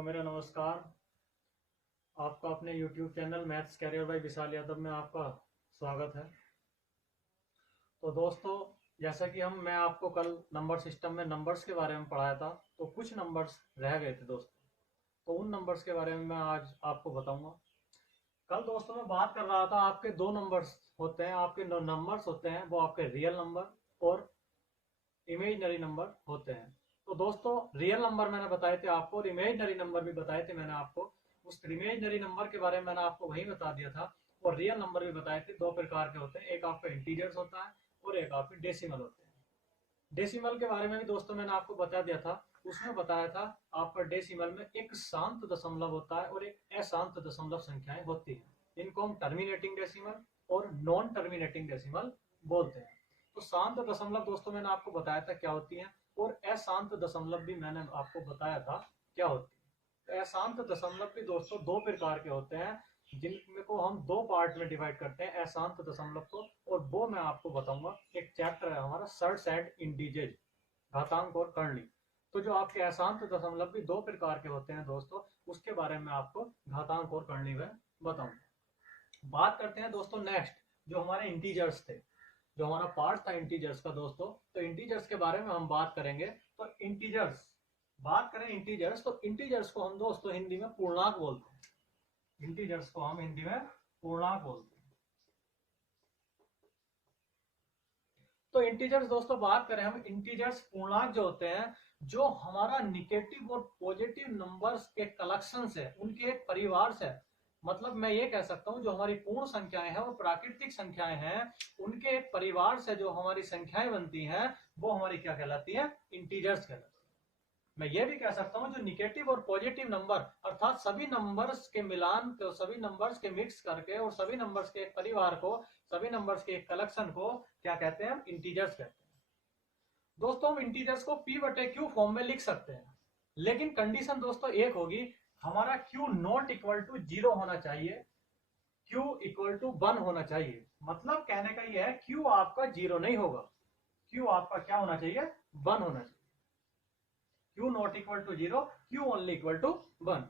को मेरा नमस्कार। आपका अपने YouTube channel maths career by Vishal Yadav में आपका स्वागत है। तो दोस्तों, जैसा कि मैं आपको कल नंबर सिस्टम में नंबर्स के बारे में पढ़ाया था, तो कुछ नंबर्स रह गए थे दोस्तों, तो उन नंबर्स के बारे में मैं आज आपको बताऊंगा। कल दोस्तों मैं बात कर रहा था, आपके दो नंबर्स होते हैं, आपके नंबर्स होते हैं वो आपके रियल नंबर और इमेजिनरी नंबर होते हैं। तो दोस्तों, रियल नंबर मैंने बताए थे आपको और इमेजिनरी नंबर भी बताए थे मैंने आपको। उस इमेजिनरी नंबर के बारे में मैंने आपको वही बता दिया था, और रियल नंबर भी बताए थे। दो प्रकार के होते हैं, एक आपका इंटीजर्स होता है और एक आपके डेसिमल होते हैं। डेसिमल के बारे में भी दोस्तों मैंने आपको बता दिया था। उसमें बताया था आपका डेसिमल में एक शांत दशमलव होता है और एक अशांत दशमलव संख्याएं होती है। इनको हम टर्मिनेटिंग डेसिमल और नॉन टर्मिनेटिंग डेसिमल बोलते हैं। तो शांत दशमलव दोस्तों मैंने आपको बताया था क्या होती है, और अशांत दशमलव भी मैंने आपको बताया था क्या होती है। तो अशांत दशमलव भी दोस्तों दो प्रकार के होते हैं, जिनको हम दो पार्ट में डिवाइड करते हैं अशांत दशमलव को, और वो मैं आपको बताऊंगा। एक चैप्टर है हमारा सर्ट्स एंड इंटीजर्स, घातांक और कर्णी। तो जो आपके अशांत दशमलव भी दो प्रकार के होते हैं दोस्तों, उसके बारे में आपको घातांक और कर्णी में बताऊंगा। बात करते हैं दोस्तों नेक्स्ट, जो हमारे इंटीजर्स थे, जो हमारा पार्ट था इंटीजर्स का दोस्तों। तो इंटीजर्स के बारे में हम बात करेंगे। तो इंटीजर्स, बात करें इंटीजर्स, तो इंटीजर्स को हम दोस्तों हिंदी में पूर्णांक बोलते हैं। इंटीजर्स को हम हिंदी में पूर्णांक बोलते हैं। तो इंटीजर्स दोस्तों, बात करें हम इंटीजर्स, पूर्णांक जो होते हैं, जो हमारा निगेटिव और पॉजिटिव नंबर्स के कलेक्शन है, उनके एक परिवार से, मतलब मैं ये कह सकता हूं जो हमारी पूर्ण संख्याएं हैं और प्राकृतिक संख्याएं हैं, उनके एक परिवार से जो हमारी संख्याएं बनती हैं, वो हमारी क्या कहलाती है? इंटीजर्स कहलाती है। मैं ये भी कह सकता हूं जो निगेटिव और पॉजिटिव नंबर, अर्थात सभी नंबर्स के मिलान को, सभी नंबर्स के मिक्स करके और सभी नंबर्स के एक परिवार को, सभी नंबर्स के एक कलेक्शन को क्या कहते हैं? हम इंटीजर्स कहते हैं। दोस्तों, हम इंटीजर्स को p/q फॉर्म में लिख सकते हैं, लेकिन कंडीशन दोस्तों एक होगी, हमारा q नॉट इक्वल टू 0 होना चाहिए, q इक्वल टू 1 होना चाहिए। मतलब कहने का यह है, q आपका 0 नहीं होगा, q आपका क्या होना चाहिए? 1 होना चाहिए। q not equal to 0, q only equal to 1।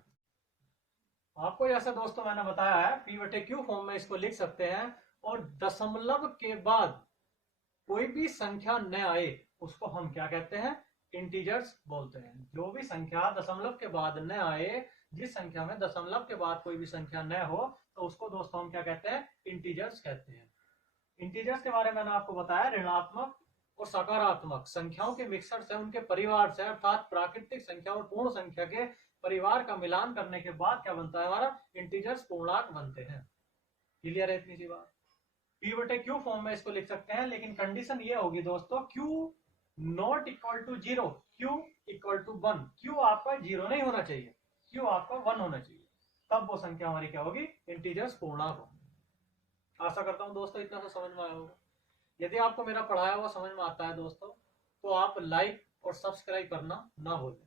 आपको जैसा दोस्तों मैंने बताया है, p/q फॉर्म में इसको लिख सकते हैं, और दशमलव के बाद कोई भी संख्या न आए उसको हम क्या कहते हैं? इंटीजर्स बोलते हैं। जो भी संख्या दशमलव के बाद न आए, जिस संख्या में दशमलव के बाद कोई भी संख्या न हो, तो उसको दोस्तों हम क्या कहते हैं? इंटीजर्स कहते हैं। इंटीजर्स के बारे में मैंने आपको बताया, ऋणात्मक और सकारात्मक संख्याओं के मिक्सर से, उनके परिवार से, अर्थात प्राकृतिक संख्या और पूर्ण संख्या के परिवार का मिलान करने के बाद क्या बनता है? हमारा इंटीजर्स, पूर्णांक बनते हैं। क्लियर है इतनी सी बात? p/q फॉर्म में इसको लिख सकते हैं, लेकिन कंडीशन ये होगी दोस्तों, q not equal to 0, q equal to 1। q आपका 0 नहीं होना चाहिए, q आपका 1 होना चाहिए, तब वो संख्या हमारी क्या होगी? इंटीजर्स, पूर्णांक होगी। आशा करता हूं दोस्तों इतना सा समझ में आया होगा। यदि आपको मेरा पढ़ाया हुआ समझ में आता है दोस्तों, तो आप लाइक और सब्सक्राइब करना ना भूलें।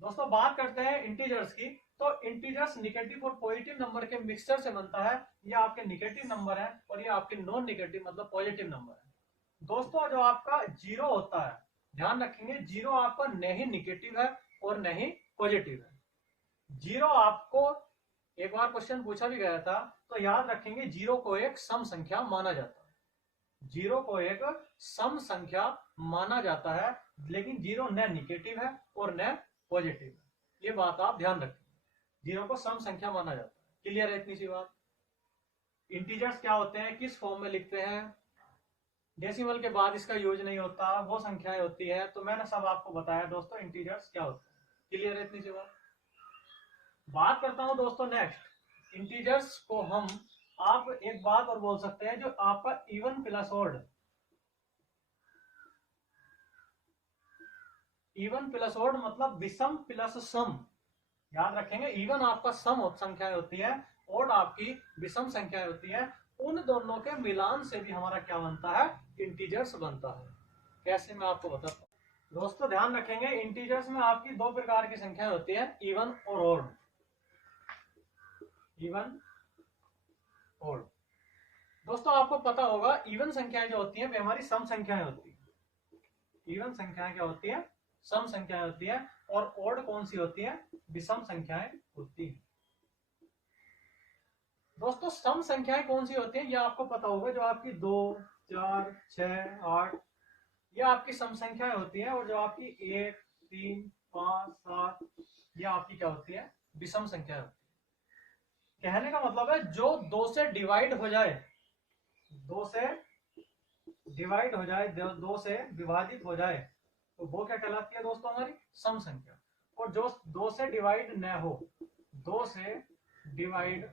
दोस्तों, बात करते हैं इंटीजर्स की। तो इंटीजर्स निगेटिव और पॉजिटिव नंबर के मिक्सचर से बनता है। ये आपके निगेटिव नंबर है और ये आपके नॉन निगेटिव मतलब पॉजिटिव नंबर है। दोस्तों, जो आपका 0 होता है, ध्यान रखेंगे, 0 आपका न ही निगेटिव है और न ही पॉजिटिव है। 0 आपको एक बार क्वेश्चन पूछा भी गया था, तो याद रखेंगे 0 को एक सम संख्या माना जाता है। 0 को एक सम संख्या माना जाता है, लेकिन 0 न निगेटिव है और न पॉजिटिव है। ये बात आप ध्यान रखें, 0 को सम संख्या माना जाता है। क्लियर है इतनी सी बात? इंटीजर्स क्या होते हैं, किस फॉर्म में लिखते हैं? डेसिमल के बाद इसका यूज नहीं होता, वो संख्याएं होती है। तो मैंने सब आपको बताया दोस्तों इंटीजर्स क्या होता है। क्लियर है इतनी सी बात? बात करता हूं दोस्तों नेक्स्ट, इंटीजर्स को हम, आप एक बात और बोल सकते हैं, जो आपका even plus odd, even plus odd मतलब विषम प्लस सम। याद रखेंगे, इवन आपका सम संख्याएं होती है, ऑड आपकी विषम संख्याएं होती है। उन दोनों के मिलान से भी हमारा क्या बनता है? इंटीजर्स बनता है। कैसे, मैं आपको बताता हूं। दोस्तों ध्यान रखेंगे, इंटीजर्स में आपकी दो प्रकार की संख्याएं होती है, इवन और ऑड। Even, odd. दोस्तों आपको पता होगा, इवन संख्याएं जो होती हैं वे हमारी सम संख्याएं होती है। इवन संख्याएं क्या होती है? सम संख्याएं होती है। और ओड कौन सी होती है, विषम संख्याएं होती है। दोस्तों सम संख्याएं कौन सी होती है, ये आपको पता होगा, जो आपकी 2, 4, 6, 8 ये आपकी सम संख्याएं होती हैं, और जो आपकी 1, 3, 5, 7 ये आपकी क्या होती है, विषम संख्या होती है। कहने का मतलब है जो 2 से डिवाइड हो जाए, 2 से डिवाइड हो जाए, 2 से विभाजित हो जाए, तो वो क्या कहलाती है दोस्तों, हमारी सम संख्या। और जो 2 से डिवाइड न हो, 2 से डिवाइड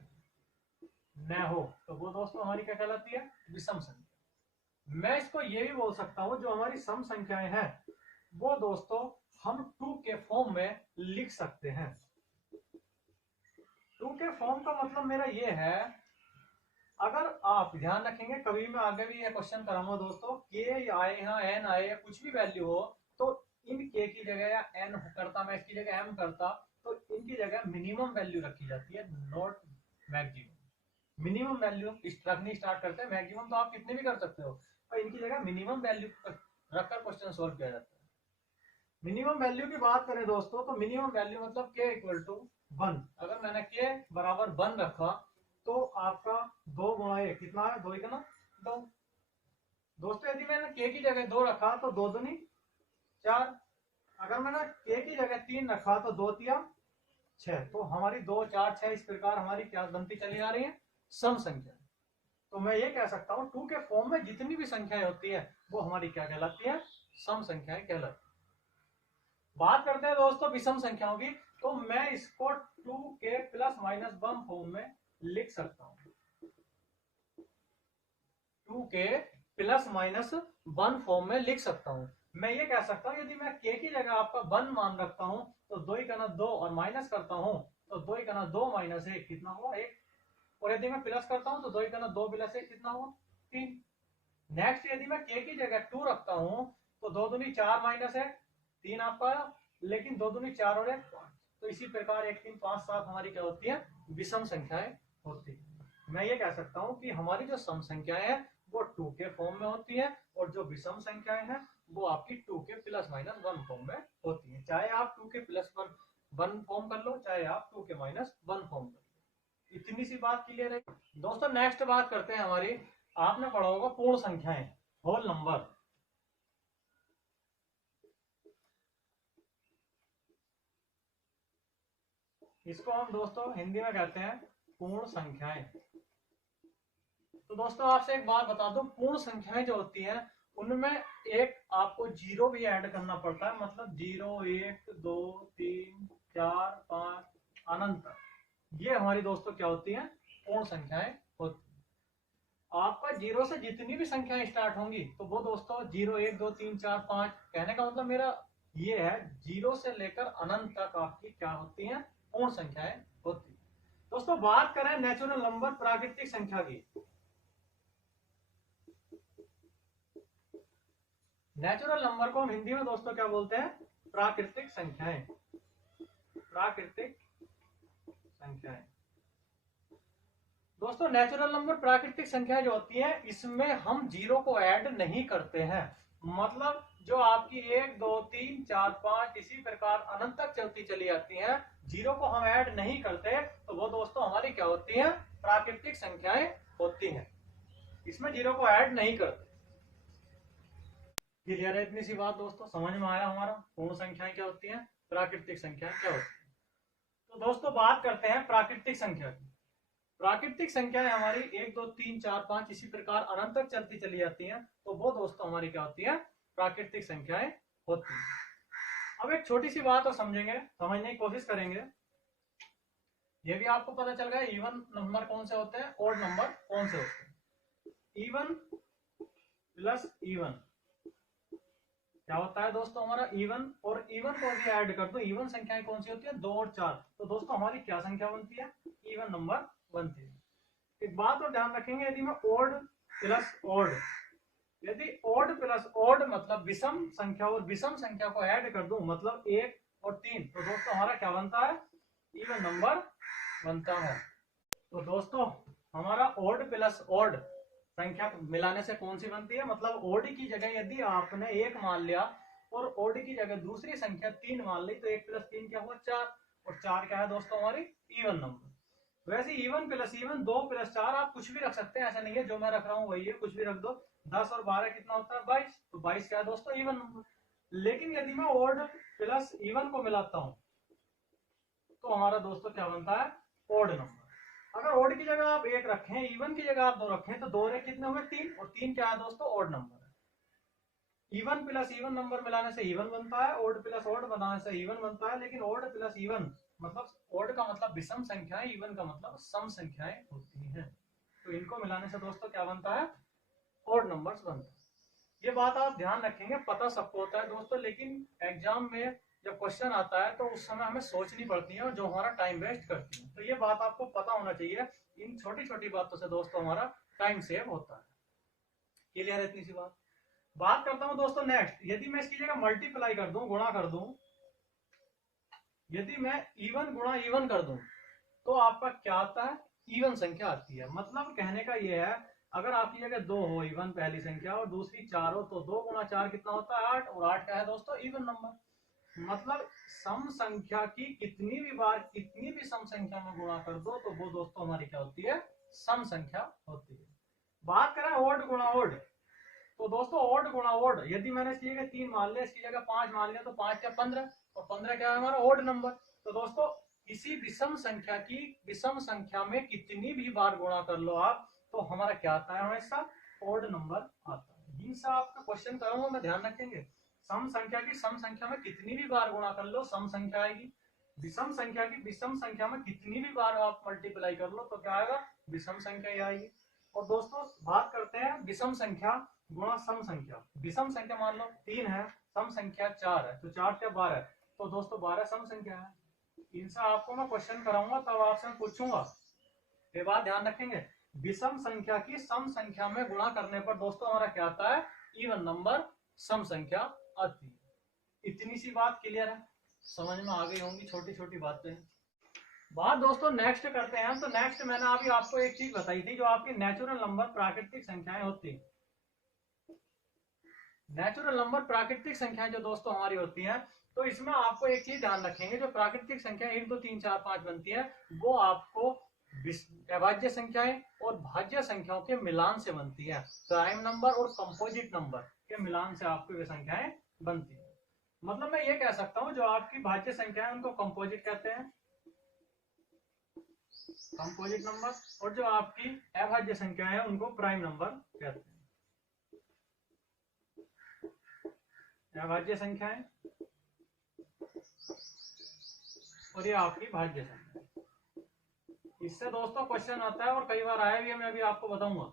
न हो, तो वो दोस्तों हमारी क्या कहलाती है, विषम संख्या। मैं इसको ये भी बोल सकता हूं, जो हमारी सम संख्याएं हैं वो दोस्तों हम 2 के फॉर्म में लिख सकते हैं। 2 के फॉर्म का मतलब मेरा ये है, अगर आप ध्यान रखेंगे, कभी मैं आगे भी ये क्वेश्चन कराऊंगा दोस्तों, के आए या एन आए या कुछ भी वैल्यू हो, तो इन के की जगह या एन करता, मैं इसकी जगह एम करता, तो इनकी जगह मिनिमम वैल्यू रखी जाती है, नॉट मैक्सिमम। मिनिमम वैल्यू रखनी स्टार्ट करते हैं, मैक्सिमम तो आप कितने भी कर सकते हो, और इनकी जगह मिनिमम वैल्यू रखकर क्वेश्चन सोल्व किया जाता है। मिनिमम वैल्यू की बात करें दोस्तों, तो मिनिमम वैल्यू मतलब के इक्वल टू 1। अगर मैंने के बराबर 1 रखा, तो आपका 2 गुणा 1 कितना है, 2 ही का ना 2। दोस्तों यदि मैंने के की जगह 2 रखा, तो 2 दूनी 4। अगर मैंने के की जगह 3 रखा, तो 2 तिया 6। तो हमारी 2, 4, 6 इस प्रकार हमारी क्या बनती चली आ रही है, सम संख्या। तो मैं ये कह सकता हूँ 2 के फॉर्म में जितनी भी संख्याएं होती है वो हमारी क्या कहलाती है, सम संख्याएं कहलाती है। बात करते हैं दोस्तों विषम संख्याओं की, तो मैं इसको 2 के प्लस माइनस 1 फॉर्म में लिख सकता हूं। 2 के प्लस माइनस 1 फॉर्म में लिख सकता हूं। मैं ये कह सकता हूं, यदि मैं के की जगह आपका 1 मान रखता हूं, तो 2 ही करना 2 और माइनस करता हूं, तो 2 ही करना 2 माइनस 1 कितना हुआ 1। और यदि मैं प्लस करता हूं, तो 2 ही करना 2 प्लस 1 कितना हुआ 3। नेक्स्ट यदि मैं के की जगह 2 रखता हूं, तो 2 दूनी 4 माइनस 1 3 आपका, लेकिन 2 दूनी 4 और 1 5। तो इसी प्रकार 1, 3, 5, 7 हमारी क्या होती है, विषम संख्याएं होती है। मैं ये कह सकता हूं कि हमारी जो सम संख्याएं हैं वो 2 के फॉर्म में होती है, और जो विषम संख्याएं हैं वो आपकी 2 के प्लस माइनस 1 फॉर्म में होती है। चाहे आप 2 के प्लस 1 फॉर्म कर लो, चाहे आप 2 के माइनस 1 फॉर्म कर लो। इतनी सी बात क्लियर है दोस्तों। नेक्स्ट बात करते हैं हमारी, आपने पढ़ा होगा पूर्ण संख्याएं, होल नंबर। इसको हम दोस्तों हिंदी में कहते हैं पूर्ण संख्याएं। तो दोस्तों आपसे एक बात बता दूं, पूर्ण संख्याएं जो होती हैं उनमें एक आपको जीरो भी ऐड करना पड़ता है, मतलब 0, 1, 2, 3, 4, 5 अनंत तक। ये हमारी दोस्तों क्या होती हैं, पूर्ण संख्याएं होती हैं। आपका 0 से जितनी भी संख्याएं स्टार्ट होंगी, तो वो दोस्तों 0, 1, 2, 3, 4, 5, कहने का मतलब मेरा ये है 0 से लेकर अनंत तक आपकी क्या होती हैं, पूर्ण संख्याएं होती है। दोस्तों बात करें नेचुरल नंबर, प्राकृतिक संख्या की। नेचुरल नंबर को हम हिंदी में दोस्तों क्या बोलते हैं, प्राकृतिक संख्याएं। प्राकृतिक संख्याएं दोस्तों, नेचुरल नंबर प्राकृतिक संख्याएं जो होती है, इसमें हम 0 को ऐड नहीं करते हैं। मतलब जो आपकी 1, 2, 3, 4, 5 इसी प्रकार अनंत तक चलती चली जाती हैं, 0 को हम ऐड नहीं करते, तो वो दोस्तों हमारी क्या होती हैं, प्राकृतिक संख्याएं होती हैं। इसमें 0 को ऐड नहीं करते। क्लियर है इतनी सी बात दोस्तों, समझ में आया हमारा पूर्ण संख्याएं क्या होती हैं, प्राकृतिक संख्याएं क्या होती है। तो दोस्तों बात करते हैं प्राकृतिक संख्या की। प्राकृतिक संख्याएं हमारी 1, 2, 3, 4, 5 इसी प्रकार अनंत तक चलती चली जाती हैं, तो वो दोस्तों हमारी क्या होती है, प्राकृतिक संख्याएं होती हैं। अब एक छोटी सी बात और समझेंगे, समझने की कोशिश करेंगे। ये भी आपको पता चल गया इवन नंबर कौन से होते हैं, ऑड नंबर कौन से होते हैं। इवन प्लस इवन क्या होता है दोस्तों, हमारा इवन, और इवन को भी ऐड कर दो, इवन संख्याएं कौन सी होती है, 2 और 4, तो दोस्तों हमारी क्या संख्या बनती है, इवन नंबर बनती है। एक बात और ध्यान रखेंगे, यदि मैं ओड प्लस ओड, यदि ओड प्लस ओड मतलब विषम संख्या और विषम संख्या को ऐड कर दूं, मतलब 1 और 3, तो दोस्तों हमारा क्या बनता है, इवन नंबर बनता है। तो दोस्तों हमारा ओड प्लस ओड संख्या मिलाने से कौन सी बनती है, मतलब ओड की जगह यदि आपने 1 मान लिया, और ओड की जगह दूसरी संख्या 3 मान ली तो 1 प्लस 3 क्या हुआ 4, और 4 क्या है दोस्तों हमारी इवन नंबर। वैसे इवन प्लस इवन 2 प्लस 4 आप कुछ भी रख सकते हैं, ऐसा नहीं है जो मैं रख रहा हूँ वही है, कुछ भी रख दो। 10 और 12 कितना होता है 22, तो 22 क्या है दोस्तों इवन नंबर। लेकिन यदि मैं ओड प्लस इवन को मिलाता हूं तो हमारा दोस्तों क्या बनता है ओड नंबर। अगर ओड की जगह आप 1 रखें, इवन की जगह आप 2 रखें तो 2 रे कितने हुए 3, और 3 क्या है दोस्तों ओड नंबर है। इवन प्लस इवन नंबर मिलाने से इवन बनता है, ओड प्लस ओड बनाने से इवन बनता है। लेकिन ओड प्लस इवन मतलब ओड का मतलब विषम संख्याएं, इवन का मतलब सम संख्याएं होती हैं। तो इनको मिलाने से दोस्तों क्या बनता है ओड नंबर्स बनता है। ये बात आप ध्यान रखेंगे, पता सबको होता है दोस्तों, लेकिन एग्जाम में जब क्वेश्चन आता है तो उस समय हमें सोचनी पड़ती है और जो हमारा टाइम वेस्ट करती है। तो ये बात आपको पता होना चाहिए, इन छोटी छोटी बातों से दोस्तों हमारा टाइम सेव होता है। क्लियर है इतनी सी बात करता हूं दोस्तों नेक्स्ट। यदि मैं इसकी जगह मल्टीप्लाई कर दूं, गुणा कर दूं, यदि मैं इवन गुणा इवन कर दूं तो आपका क्या आता है इवन संख्या आती है। मतलब कहने का ये है, अगर आपकी जगह 2 हो इवन पहली संख्या और दूसरी 4 हो तो 2 गुणा 4 कितना होता है 8, और 8 क्या है दोस्तों इवन नंबर। मतलब सम संख्या की कितनी भी बार कितनी भी सम संख्या में गुणा कर दो तो वो दोस्तों हमारी क्या होती है सम संख्या होती है। बात करें ओड गुणा ओड, तो दोस्तों ओड गुणा ओड, यदि मैंने इसकी जगह 3 मान लिया, इसकी जगह 5 मान लिया तो 5 क्या 15, और 15 क्या है हमारा ओड नंबर। तो दोस्तों किसी विषम संख्या की विषम संख्या में कितनी भी बार गुणा कर लो आप तो हमारा क्या आता है हमेशा ओड नंबर आता है। यही सा आपका क्वेश्चन करूंगा मैं, ध्यान रखेंगे। सम संख्या की सम संख्या में कितनी भी बार गुणा कर लो सम संख्या आएगी, विषम संख्या की विषम संख्या में कितनी भी बार आप मल्टीप्लाई कर लो तो क्या आएगा विषम संख्या ही आएगी। और दोस्तों बात करते हैं विषम संख्या गुणा सम संख्या। विषम संख्या मान लो 3 है, सम संख्या 4 है, तो 4 क्या 12 है, तो दोस्तों 12 सम संख्या है। इनसे आपको मैं क्वेश्चन कराऊंगा तब आपसे मैं पूछूंगा, ये बात ध्यान रखेंगे। विषम संख्या की सम संख्या में गुणा करने पर दोस्तों हमारा क्या आता है इवन नंबर सम संख्या आती है। इतनी सी बात क्लियर है, समझ में आ गई होंगी छोटी छोटी बातें। बात दोस्तों नेक्स्ट करते हैं। तो नेक्स्ट मैंने अभी आपको एक चीज बताई थी, जो आपकी नेचुरल नंबर प्राकृतिक संख्याएं होती है। नेचुरल नंबर प्राकृतिक संख्याएं जो दोस्तों हमारी होती हैं, तो इसमें आपको एक चीज ध्यान रखेंगे, जो प्राकृतिक संख्या 1 2 3 4 5 बनती है वो आपको अभाज्य संख्याएं और भाज्य संख्याओं के मिलान से बनती है। प्राइम नंबर और कंपोजिट नंबर के मिलान से आपको ये संख्याएं बनती है। मतलब मैं ये कह सकता हूं जो आपकी भाज्य संख्या है उनको कंपोजिट कहते हैं, कंपोजिट नंबर, और जो आपकी अभाज्य संख्या है उनको प्राइम नंबर कहते हैं। अभाज्य संख्याएं और ये आपकी भाज्य संख्या। इससे दोस्तों क्वेश्चन आता है और कई बार आया भी है, मैं अभी आपको बताऊंगा।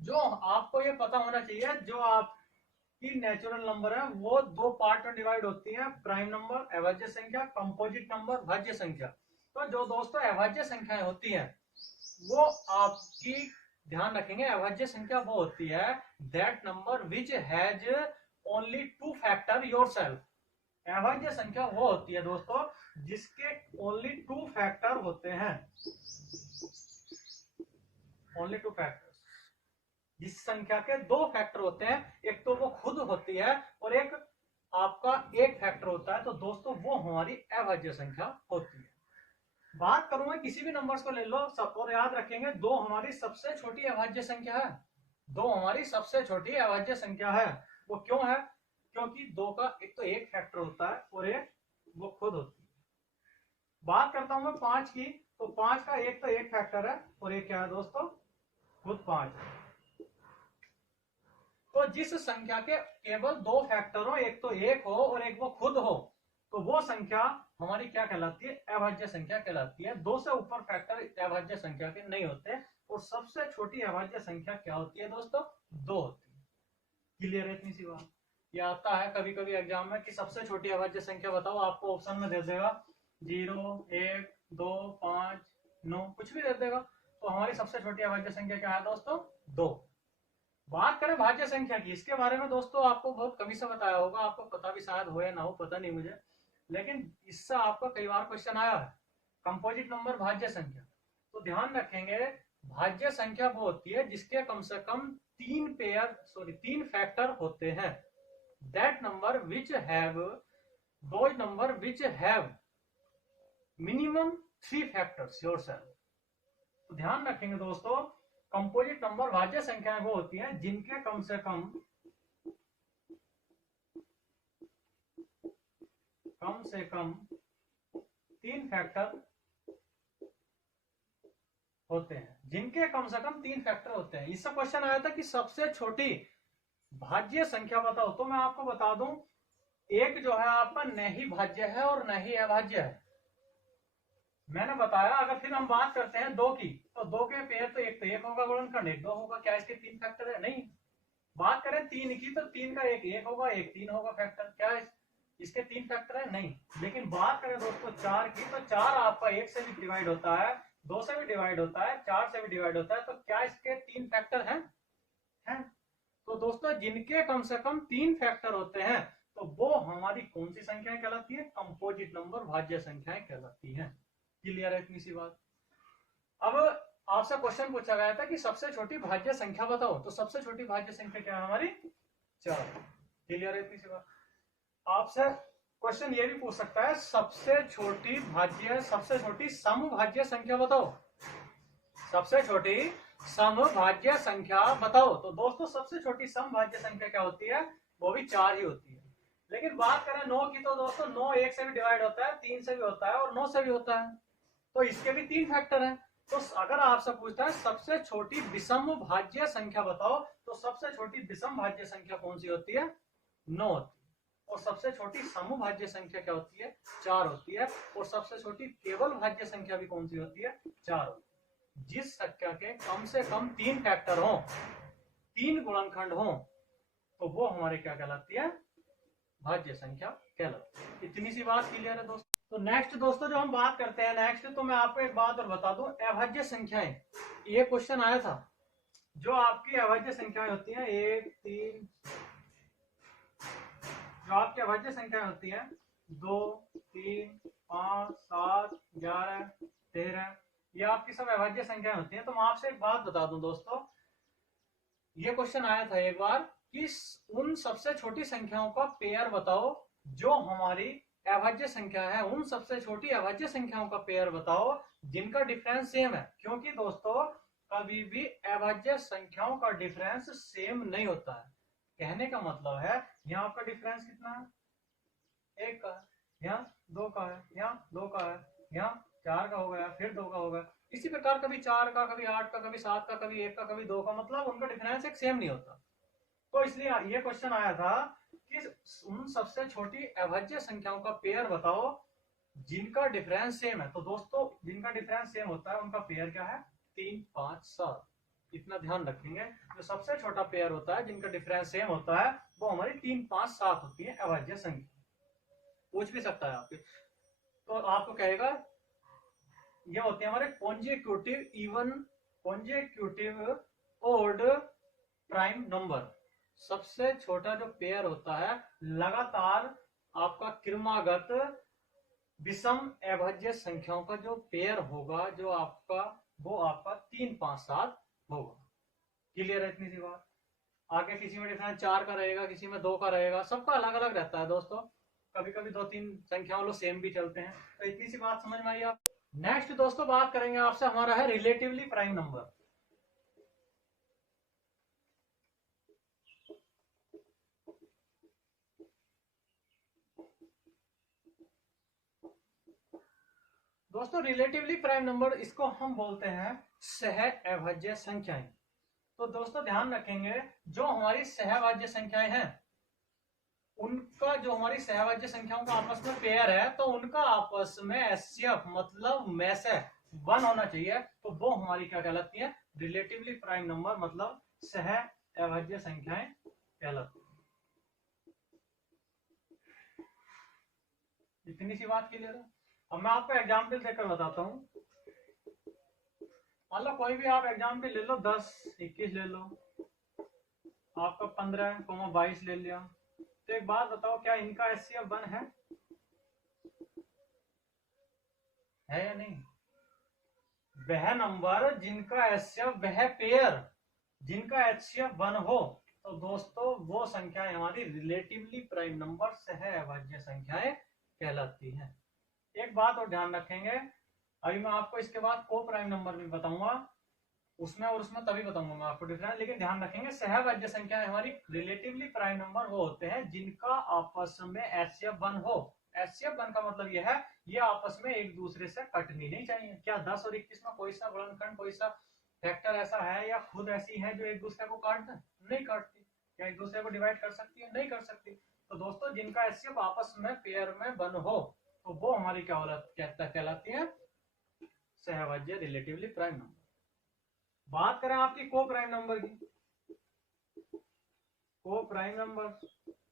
जो आपको ये पता होना चाहिए, जो आपकी नेचुरल नंबर है वो 2 पार्ट में डिवाइड होती है, प्राइम नंबर अभाज्य संख्या, कंपोजिट नंबर भाज्य संख्या। तो जो दोस्तों अभाज्य संख्याएं होती है वो आपकी ध्यान रखेंगे, अभाज्य संख्या वो होती है that number which has only 2 factor yourself. अभाज्य संख्या वो होती है दोस्तों जिसके ओनली 2 फैक्टर होते हैं, ओनली 2 फैक्टर। जिस संख्या के 2 फैक्टर होते हैं, एक तो वो खुद होती है और एक आपका एक फैक्टर होता है, तो दोस्तों वो हमारी अभाज्य संख्या होती है। बात करूंगा किसी भी नंबर्स को ले लो सब, और याद रखेंगे 2 हमारी सबसे छोटी अभाज्य संख्या है, 2 हमारी सबसे छोटी अभाज्य संख्या है। वो क्यों है, क्योंकि 2 का एक तो एक फैक्टर होता है और एक वो खुद होती है। बात करता हूं मैं 5 की, तो 5 का एक तो एक फैक्टर है और एक क्या है दोस्तों खुद 5 है। तो जिस संख्या के केवल 2 फैक्टर हो, एक तो एक हो और एक वो खुद हो, तो वो संख्या हमारी क्या कहलाती है अभाज्य संख्या कहलाती है। 2 से ऊपर फैक्टर अभाज्य संख्या के नहीं होते, और सबसे छोटी अभाज्य संख्या क्या होती है दोस्तों 2 होती है। क्लियर है इतनी सी बात। ये आता है कभी कभी एग्जाम में कि सबसे छोटी अभाज्य संख्या बताओ, आपको ऑप्शन में दे देगा 0 1 2 5 9 कुछ भी दे देगा। तो हमारी सबसे छोटी अभाज्य संख्या क्या है दोस्तों 2। बात करें भाज्य संख्या की, इसके बारे में दोस्तों आपको बहुत कभी से बताया होगा, आपको पता भी शायद हो या ना हो पता नहीं मुझे, लेकिन इससे आपका कई बार क्वेश्चन आया है कंपोजिट नंबर भाज्य संख्या। तो ध्यान रखेंगे भाज्य संख्या वो होती है जिसके कम से कम 3 फैक्टर होते हैं, that number which have those number which have minimum 3 factors yourself। तो ध्यान रखेंगे दोस्तों, कंपोजिट नंबर भाज्य संख्याएं वो होती हैं जिनके कम से कम 3 फैक्टर होते हैं, जिनके कम से कम 3 फैक्टर होते हैं। इससे क्वेश्चन आया था कि सबसे छोटी भाज्य संख्या बताओ, तो मैं आपको बता दूं, एक जो है आपका न ही भाज्य है और न ही अभाज्य है। मैंने बताया अगर फिर हम बात करते हैं 2 की, तो 2 के पेयर तो एक होगा गुणनखंड, एक 2 होगा। क्या इसके 3 फैक्टर है? नहीं। बात करें 3 की, तो 3 का एक होगा, एक 3 होगा फैक्टर। क्या इसके 3 फैक्टर है? नहीं। लेकिन बात करें दोस्तों 4 की, तो 4 आपका 1 से भी डिवाइड होता है, 2 से भी डिवाइड होता है, 4 से भी डिवाइड होता है। तो क्या इसके 3 फैक्टर हैं? तो दोस्तों जिनके कम से कम 3 फैक्टर होते हैं, तो वो हमारी कौन सी संख्याएं कहलाती है? कंपोजिट नंबर भाज्य संख्याएं कहलाती हैं। क्लियर है इतनी सी बात? अब आपसे क्वेश्चन पूछा गया था कि सबसे छोटी भाज्य संख्या बताओ, तो सबसे छोटी भाज्य संख्या क्या है हमारी? 4। क्लियर है इतनी सी बात? आपसे क्वेश्चन ये भी पूछ सकता है सबसे छोटी समभाज्य संख्या बताओ, सबसे छोटी समभाज्य संख्या बताओ। तो दोस्तों सबसे छोटी समभाज्य संख्या क्या होती है? वो भी 4 ही होती है। लेकिन बात करें 9 की, तो दोस्तों 9 1 से भी डिवाइड होता है, 3 से भी होता है और 9 से भी होता है। तो इसके भी 3 फैक्टर हैं। तो अगर आपसे पूछता है सबसे छोटी विषम भाज्य संख्या बताओ, तो सबसे छोटी विषम भाज्य संख्या कौन सी होती है? 9 होती है। और सबसे छोटी समभाज्य संख्या क्या होती है? 4 होती है। और सबसे छोटी केवल भाज्य संख्या भी कौन सी होती है? 4 होती है। जिस संख्या के कम से कम 3 फैक्टर हो, 3 गुणनखंड हो, तो वो हमारे क्या कहलाती है? भाज्य संख्या कहलाती है। इतनी सी बात क्लियर है दोस्तों? तो नेक्स्ट दोस्तों जो हम बात करते हैं नेक्स्ट, तो मैं आपको एक बात और बता दूं, अभाज्य संख्याएं, ये क्वेश्चन आया था। जो आपकी अभाज्य संख्याएं होती हैं 1 3, जो आपकी अभाज्य संख्याएं होती हैं 2 3 5 7 11 13, ये आपकी सब अभाज्य संख्याएं होती हैं। तो मैं आपसे एक बात बता दूं दोस्तों, ये क्वेश्चन आया था एक बार कि उन सबसे छोटी संख्याओं का पेयर बताओ जो हमारी अभाज्य संख्या है, उन सबसे छोटी अभाज्य संख्याओं का पेयर बताओ जिनका डिफरेंस सेम है। क्योंकि दोस्तों कभी भी अभाज्य संख्याओं का डिफरेंस सेम नहीं होता है। कहने का मतलब है यहाँ आपका डिफरेंस कितना है? 1 का है, यहाँ 2 का है, यहाँ 2 का है, यहाँ 4 का हो गया, फिर 2 का हो गया। इसी प्रकार कभी 4 का, कभी 8 का, कभी 7 का, कभी 1 का, कभी 2 का, मतलब उनका डिफरेंस एक सेम नहीं होता। तो इसलिए ये क्वेश्चन आया था कि उन सबसे छोटी अभाज्य संख्याओं का पेयर बताओ जिनका डिफरेंस सेम है। तो दोस्तों जिनका डिफरेंस सेम होता है उनका पेयर क्या है? 3 5 7। इतना ध्यान रखेंगे, जो सबसे छोटा पेयर होता है जिनका डिफरेंस सेम होता है वो हमारी 3 5 7 होती है अभाज्य संख्या। पूछ भी सकता है आपके, तो आपको कहेगा ये होते हैं हमारे consecutive even, consecutive odd prime number. सबसे छोटा जो पेयर होता है लगातार आपका क्रमागत विषम अभाज्य संख्याओं का जो पेयर होगा, जो आपका वो आपका 3 5 7 होगा। क्लियर है इतनी सी बात? आगे किसी में डिफरेंस 4 का रहेगा, किसी में 2 का रहेगा, सबका अलग अलग रहता है दोस्तों। कभी कभी 2 3 संख्याओं लोग सेम भी चलते हैं। तो इतनी सी बात समझ में आई आप? नेक्स्ट दोस्तों बात करेंगे आपसे, हमारा है रिलेटिवली प्राइम नंबर। दोस्तों रिलेटिवली प्राइम नंबर, इसको हम बोलते हैं सह अभाज्य संख्याएं। तो दोस्तों ध्यान रखेंगे, जो हमारी सहभाज्य संख्याएं हैं उनका, जो हमारी सहभाज्य संख्याओं का आपस में पेयर है, तो उनका आपस में एचसीएफ मतलब में से 1 होना चाहिए। तो वो हमारी क्या कहलाती है? रिलेटिवली प्राइम नंबर, मतलब सह अभाज्य संख्याएं कहलाती है। इतनी सी बात क्लियर है? अब मैं आपको एग्जाम्पल देकर बताता हूँ। मान लो कोई भी आप एग्जाम्पल ले लो, 10 21 ले लो, आपका 15 22 ले लिया। तो एक बात बताओ, क्या इनका एचसीएफ 1 है या नहीं? वह नंबर जिनका एचसीएफ, वह पेयर जिनका एचसीएफ 1 हो, तो दोस्तों वो संख्याएं हमारी रिलेटिवली प्राइम नंबर सहअभाज्य संख्याएं कहलाती हैं। एक बात और ध्यान रखेंगे, अभी मैं आपको इसके बाद को प्राइम नंबर भी बताऊंगा, उसमें और उसमें तभी बताऊंगा मैं आपको डिफरेंस। लेकिन ध्यान रखेंगे सहअभाज्य संख्याएं हमारी रिलेटिवली प्राइम नंबर वो होते हैं जिनका आपस में एचसीएफ 1 हो। एचसीएफ 1 का मतलब यह है ये आपस में एक दूसरे से कटनी नहीं चाहिए। क्या 10 और 21 में कोई सा गुणनखंड कोई सा फैक्टर ऐसा है या खुद ऐसी है जो एक दूसरे को काट दे? नहीं काटती। क्या एक दूसरे को डिवाइड कर सकती है? नहीं कर सकती। तो दोस्तों जिनका एचसीएफ आपस में पेयर में 1 हो तो वो हमारी क्या कहलाती है? सहअभाज्य रिलेटिवली प्राइम नंबर। बात करें आपकी को प्राइम नंबर की, को प्राइम नंबर,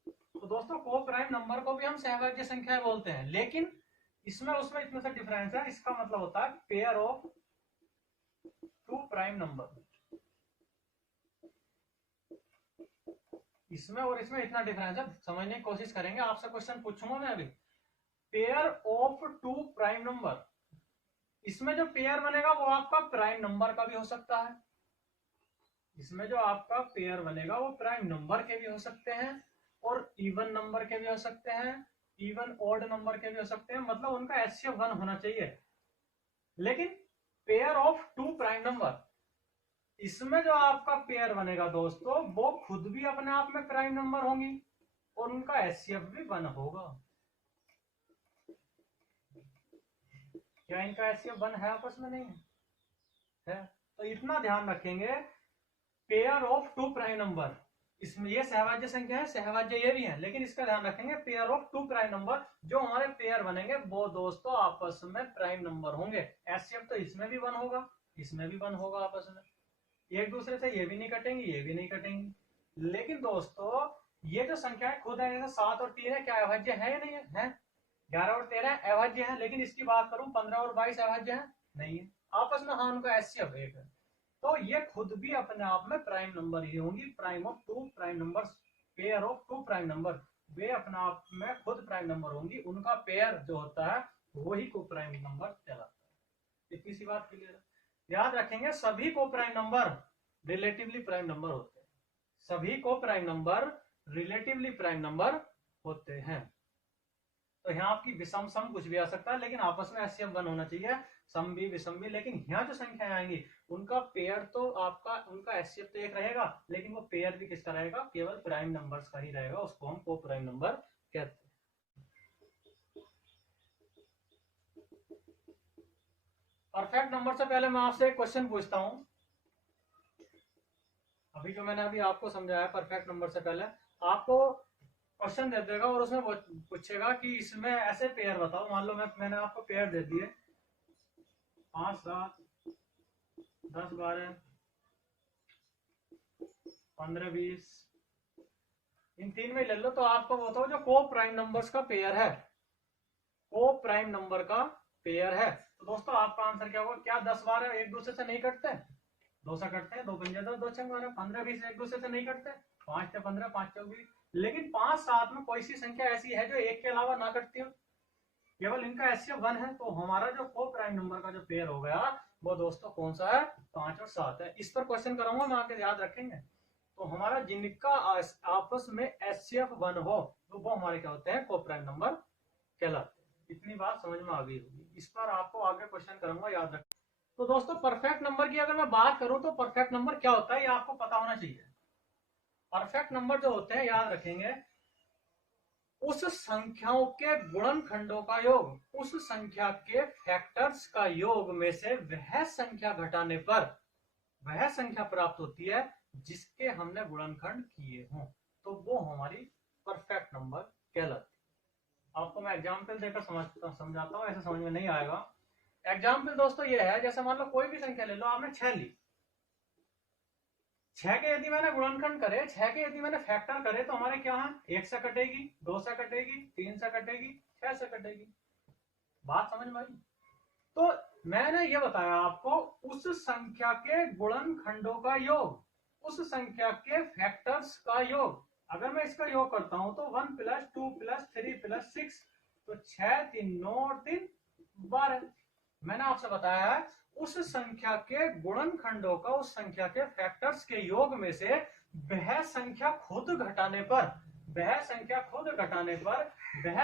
तो दोस्तों को प्राइम नंबर को भी हम सहअभाज्य संख्याएं बोलते हैं, लेकिन इसमें उसमें इतना सा डिफरेंस है। इसका मतलब होता है pair of two prime number. इसमें और इसमें इतना डिफरेंस है, समझने की कोशिश करेंगे। आपसे क्वेश्चन पूछूंगा मैं अभी, pair of two prime number, इसमें जो पेयर बनेगा वो आपका प्राइम नंबर का भी हो सकता है। इसमें जो आपका पेयर बनेगा वो प्राइम नंबर के भी हो सकते हैं और इवन नंबर के भी हो सकते हैं, इवन ऑड नंबर के भी हो सकते हैं। मतलब उनका एचसीएफ 1 होना चाहिए। लेकिन pair of two prime number, इसमें जो आपका पेयर बनेगा दोस्तों वो खुद भी अपने आप में प्राइम नंबर होंगी और उनका एचसीएफ भी 1 होगा। क्या इनका एचसीएफ 1 है? आपस में नहीं है। तो इतना ध्यान रखेंगे, pair of two prime number, इसमें ये सहअभाज्य संख्या है, सहअभाज्य ये भी है, लेकिन इसका ध्यान रखेंगे pair of two prime number, जो हमारे पेयर बनेंगे वो दोस्तों आपस में प्राइम नंबर होंगे। एचसीएफ तो इसमें भी 1 होगा, इसमें भी 1 होगा, आपस में एक दूसरे से ये भी नहीं कटेंगी, ये भी नहीं कटेंगी। लेकिन दोस्तों ये जो संख्याएं खुद है, जैसे 7 और 3 है, क्या अभाज्य है या नहीं है? 11 और 13 अभाज्य है। लेकिन इसकी बात करूं 15 और 22 अभाज्य है? नहीं है। आपस में हाँ उनका एचसीएफ 1 है। तो ये खुद भी अपने आप में प्राइम नंबर ही होंगी। Prime of two prime number, pair of two prime number, वे अपने आप में खुद प्राइम नंबर होंगी। उनका पेयर जो होता है वही को प्राइम नंबर कहलाता है। इतनी सी बात क्लियर है। याद रखेंगे सभी को prime number relatively prime number होते हैं। सभी को prime number relatively prime number होते हैं। तो यहाँ आपकी विषम सम कुछ भी आ सकता है, लेकिन आपस में एचसीएफ 1 होना चाहिए, सम भी विषम भी। लेकिन यहाँ जो संख्याएं आएंगी उनका पेयर तो आपका, उनका एचसीएफ तो 1 रहेगा, लेकिन वो पेयर भी किसका रहेगा? केवल प्राइम नंबर्स का ही रहेगा। उसको हम को प्राइम नंबर कहते हैं। परफेक्ट नंबर से पहले मैं आपसे एक क्वेश्चन पूछता हूं। अभी जो मैंने अभी आपको समझाया परफेक्ट नंबर से पहले, आपको क्वेश्चन दे देगा और उसमें पूछेगा कि इसमें ऐसे पेयर बताओ। मान लो मैंने आपको पेयर दे दिए 5, 7, 10, 12, 15, 20, इन 3 में ले लो। तो आपको बताओ जो को प्राइम नंबर्स का पेयर है, को प्राइम नंबर का पेयर है। तो दोस्तों आपका आंसर क्या होगा? क्या 10, 12 एक दूसरे से नहीं कटते? 2 से कटते हैं, 2 पंजे 10, 2 छंग 12, 15, 20 एक दूसरे से नहीं कटते, 5 से 15, 5 चौक 20। लेकिन 5, 7 में कोई सी संख्या ऐसी है जो एक के अलावा ना कटती हो, केवल इनका एचसीएफ 1 है। तो हमारा जो को प्राइम नंबर का जो पेयर हो गया वो दोस्तों कौन सा है? 5 और 7 है। इस पर क्वेश्चन कराऊंगा मैं, आपके याद रखेंगे। तो हमारा जिनका आपस में एचसीएफ 1 हो तो वो हमारे क्या होते हैं? को प्राइम नंबर कहलाते हैं। इतनी बात समझ में आ गई होगी। इस पर आपको आगे क्वेश्चन करूंगा, याद रखें। तो दोस्तों परफेक्ट नंबर की अगर मैं बात करूं तो परफेक्ट नंबर क्या होता है ये आपको पता होना चाहिए। परफेक्ट नंबर जो होते हैं, याद रखेंगे, उस संख्याओं के गुणनखंडों का योग, उस संख्या के फैक्टर्स का योग में से वह संख्या घटाने पर वह संख्या प्राप्त होती है जिसके हमने गुणनखंड किए हों, तो वो हमारी परफेक्ट नंबर कहलाती है। आपको मैं एग्जाम्पल देकर समझाता हूँ, ऐसे समझ में नहीं आएगा। एग्जाम्पल दोस्तों ये है, जैसे मान लो कोई भी संख्या ले लो, आपने 6 ली, 6 के यदि मैंने गुणनखंड करे, 6 के यदि मैंने फैक्टर करे तो हमारे क्या है? 1 से कटेगी, 2 से कटेगी, 3 से कटेगी, 6 से कटेगी। बात समझ में आई? तो मैंने ये बताया आपको उस संख्या के गुणनखंडों का योग, उस संख्या के फैक्टर्स का योग। अगर मैं इसका योग करता हूं तो 1 + 2 + 3 + 6, तो 6, 3, 9 और 3, 12। मैंने आपसे बताया है उस संख्या के गुणनखंडों का, उस संख्या के फैक्टर्स के योग में से वह संख्या खुद घटाने पर वह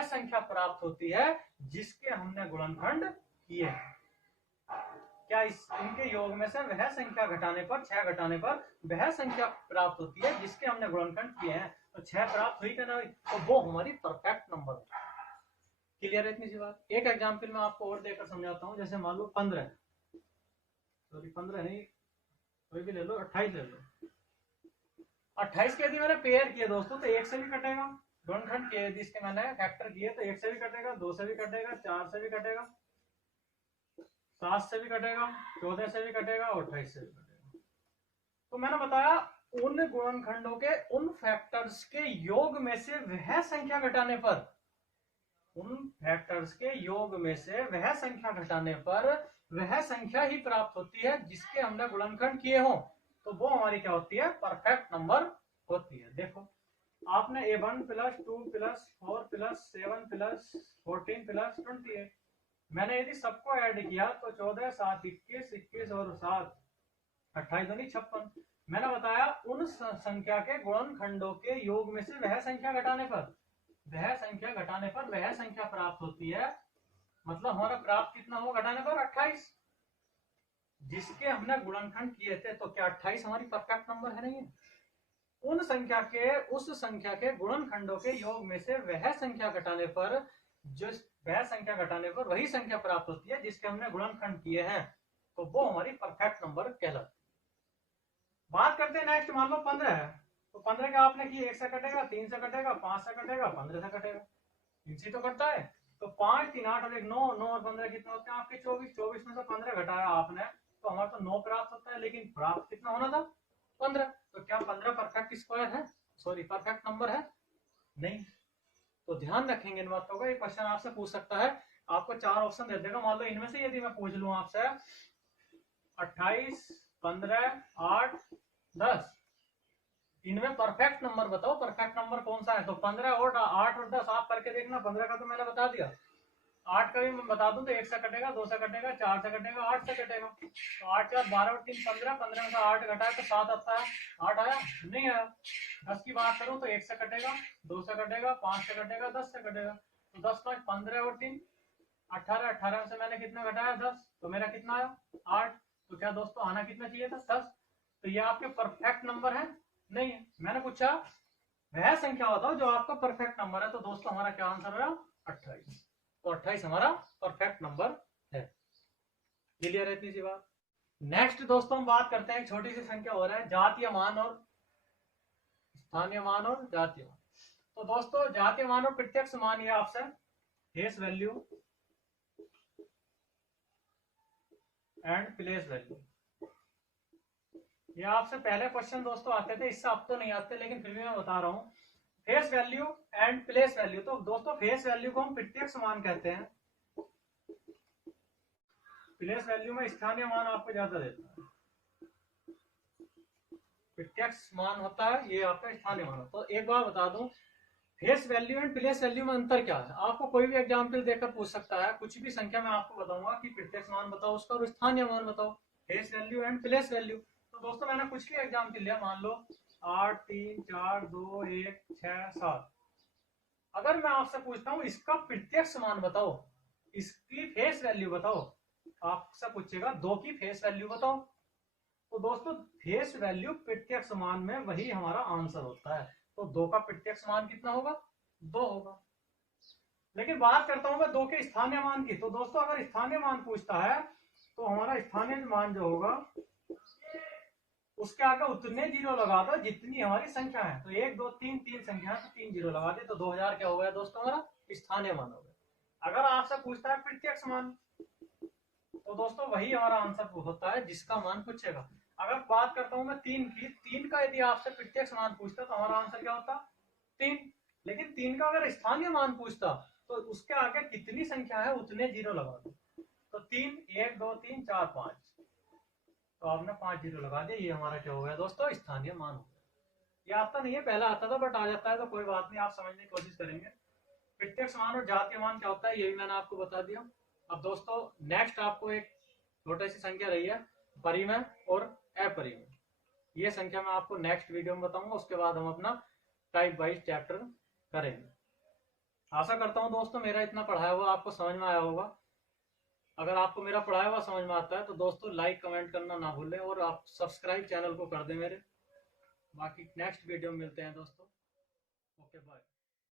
संख्या प्राप्त होती है जिसके हमने गुणनखंड किए। क्या इनके योग में से वह संख्या घटाने पर 6 घटाने पर वह संख्या प्राप्त होती है जिसके हमने गुणनखंड किए हैं। तो 6 प्राप्त हुई क्या ना हुई, तो वो हमारी परफेक्ट नंबर। क्लियर है इतनी सी बात। एक एग्जाम्पल मैं आपको और देकर समझाता हूँ। जैसे मान लो 15, सॉरी 15 नहीं, कोई भी ले लो, 28 ले लो। 28 के यदि मैंने पेयर किए दोस्तों तो 1 से भी कटेगा। गुणनखंड किए यदि इसके मैंने फैक्टर किए तो 1 से भी कटेगा, 2 से भी कटेगा, 4 से भी कटेगा, 7 से भी कटेगा, 14 से भी कटेगा और 28 से भी कटेगा। तो मैंने बताया उन गुणनखंडों के उन फैक्टर्स के योग में से वह संख्या घटाने पर, उन फैक्टर्स के योग में से वह संख्या घटाने पर वह संख्या ही प्राप्त होती है जिसके हमने गुणनखंड किए हो। तो वो हमारी क्या होती है, परफेक्ट नंबर होती है। देखो आपने A1 + 2 + 4 + 7 + 14 + 28, मैंने यदि सबको ऐड किया तो 14, 7, 21, 21 और 7 28 दूनी 56। मैंने बताया उन संख्या के गुणनखंडों के योग में से वह संख्या घटाने पर वह संख्या प्राप्त होती है। मतलब हमारा प्राप्त कितना हो घटाने पर 28, जिसके हमने गुणनखंड किए थे। तो क्या 28 हमारी परफेक्ट नंबर है? नहीं है। उस संख्या के गुणनखंडों के योग में से वह संख्या घटाने पर वही संख्या प्राप्त होती है जिसके हमने गुणनखंड किए हैं। तो वो हमारी परफेक्ट नंबर कहलाती है। बात करते हैं नेक्स्ट। मान लो 15 है तो 15 का आपने की 1 से कटेगा, 3 से कटेगा, 5 से कटेगा, 15 से कटेगा, इनसे तो कटता है। तो 5, 3, 8 और 1 9, 9 और 15 कितने होते हैं आपके 24, 24 में से 15 घटाया आपने तो हमारा तो 9 प्राप्त होता है, लेकिन प्राप्त कितना होना था 15। तो क्या 15 परफेक्ट स्क्वायर है, सॉरी परफेक्ट नंबर है? नहीं। तो ध्यान रखेंगे इन बातों का। एक क्वेश्चन आपसे पूछ सकता है, आपको 4 ऑप्शन दे देगा। मान लो इनमें से यदि मैं पूछ लूं आपसे 28, 15, 8, 10, इनमें परफेक्ट नंबर बताओ, परफेक्ट नंबर कौन सा है? तो 15 और 8 और 10 आप करके देखना। 15 का तो मैंने बता दिया, 8 का भी मैं बता दूं तो 1 से कटेगा, 2 से कटेगा, 4 से कटेगा, 8 से कटेगा। तो 8, 4, 12 और 3 15, 15 में से 8 घटाया तो 7 आता है। 8 आया? नहीं आया। 10 की बात करूं तो 1 से कटेगा, 2 से कटेगा, 5 से कटेगा, 10 से कटेगा। तो 10, 5, 15 और 3 18, 18 में से मैंने कितना घटाया 10, तो मेरा कितना आया 8। तो क्या दोस्तों आना कितना चाहिए था 10। तो ये आपके परफेक्ट नंबर है? नहीं है। मैंने पूछा वह संख्या बताओ जो आपका परफेक्ट नंबर है। तो दोस्तों हमारा क्या आंसर है 28। तो 28 हमारा परफेक्ट नंबर है। क्लियर है इतनी सी बात। नेक्स्ट दोस्तों हम बात करते हैं एक छोटी सी संख्या हो रहा है जातीय मान और स्थानीय मान और जातीय मान। तो दोस्तों जातीय मान और प्रत्यक्ष मान ये आपसे face value and place value, ये आपसे पहले क्वेश्चन दोस्तों आते थे, इससे अब तो नहीं आते लेकिन फिर भी मैं बता रहा हूं। Face value and place value. तो दोस्तों फेस वैल्यू को हम प्रत्यक्ष मान कहते हैं, प्लेस वैल्यू में स्थानीय मान आपको ज्यादा देता है। प्रत्यक्ष मान होता है ये आपका स्थानीय मान। तो एक बार बता दूं face value and place value में अंतर क्या है। आपको कोई भी एग्जाम्पल देकर पूछ सकता है, कुछ भी संख्या में आपको बताऊंगा कि प्रत्यक्ष मान बताओ उसका और स्थानीय मान बताओ, face value and place value. तो दोस्तों मैंने कुछ भी एग्जाम्पल लिया, मान लो 8, 3, 4, 2, 1, 6, 7। अगर मैं आपसे पूछता हूँ इसका प्रत्यक्ष मान बताओ, इसकी फेस वैल्यू बताओ, आपसे पूछेगा 2 की फेस वैल्यू बताओ। तो दोस्तों फेस वैल्यू प्रत्यक्ष मान में वही हमारा आंसर होता है। तो 2 का प्रत्यक्ष मान कितना होगा 2 होगा। लेकिन बात करता हूं मैं 2 के स्थानीय मान की। तो दोस्तों अगर स्थानीय मान पूछता है तो हमारा स्थानीय मान जो होगा उसके आगे उतने जीरो लगा दो जितनी हमारी संख्या है। तो 1, 2, 3 3 संख्या है तो 3 जीरो लगा दे। तो 2000 क्या हो गया दोस्तों हमारा स्थानीय मान हो गया। अगर आपसे पूछता है प्रत्यक्ष मान तो दोस्तों वही हमारा आंसर होता है जिसका मान पूछेगा। अगर बात करता हूं मैं 3 की, 3 का यदि आपसे प्रत्यक्ष मान पूछता तो हमारा आंसर क्या होता 3। लेकिन 3 का अगर स्थानीय मान पूछता तो उसके आगे कितनी संख्या है उतने जीरो लगा दो। तो 3, 1, 2, 3, 4, 5, तो आपने 5 जीरो लगा दिया। ये हमारा क्या हो गया दोस्तों स्थानीय मान हो गया। ये आता नहीं है, पहला आता था बट आ जाता है तो कोई बात नहीं, आप समझने की कोशिश करेंगे। प्रत्यक्ष मान और जातीय मान क्या होता है ये भी मैंने आपको बता दिया। अब दोस्तों नेक्स्ट आपको एक छोटी सी संख्या रही है परिमेय और अपरिमेय। ये संख्या मैं आपको नेक्स्ट वीडियो में बताऊंगा, उसके बाद हम अपना टाइप वाइज चैप्टर करेंगे। आशा करता हूँ दोस्तों मेरा इतना पढ़ाया हुआ आपको समझ में आया होगा। अगर आपको मेरा पढ़ाया हुआ समझ में आता है तो दोस्तों लाइक कमेंट करना ना भूलें, और आप सब्सक्राइब चैनल को कर दें मेरे। बाकी नेक्स्ट वीडियो में मिलते हैं दोस्तों। Okay bye.